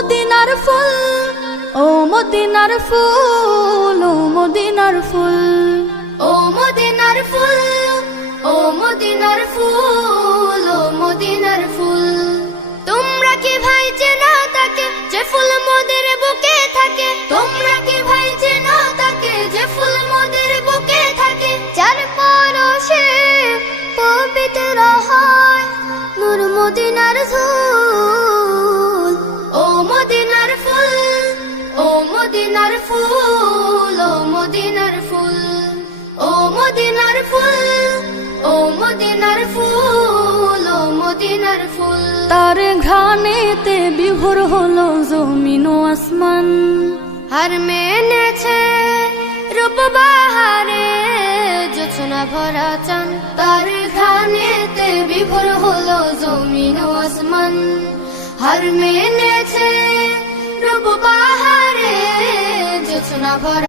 মদিনার ফুল, ও মদিনার ফুল, ও মদিনার ফুল, ও মদিনার ফুল, ও মদিনার ফুল, ও মদিনার ফুল। তোমরা কি ভাই চেনো তাকে যে ফুল মোদের বুকে থাকে? তোমরা কি ভাই চেনো তাকে যে ফুল মোদের বুকে থাকে? যার পরশে পবিত্র হয় নূর মদিনার ধুল। ও মদিনার ফুল, ও মদিনার ফুল, ও মদিনার ফুল, ও মদিনার ফুল, ও মদিনার ফুল, ও মদিনার ফুল। তার ঘ্রাণেতে বিভোর হলো জমিন ও আসমান, হার মেনেছে রূপ বাহারে জোছনা ভরা চান। তার ঘ্রাণেতে বিভোর হলো জমিন ও আসমান, হার মেনেছে রূপ বাহারে জোছনা ভরা।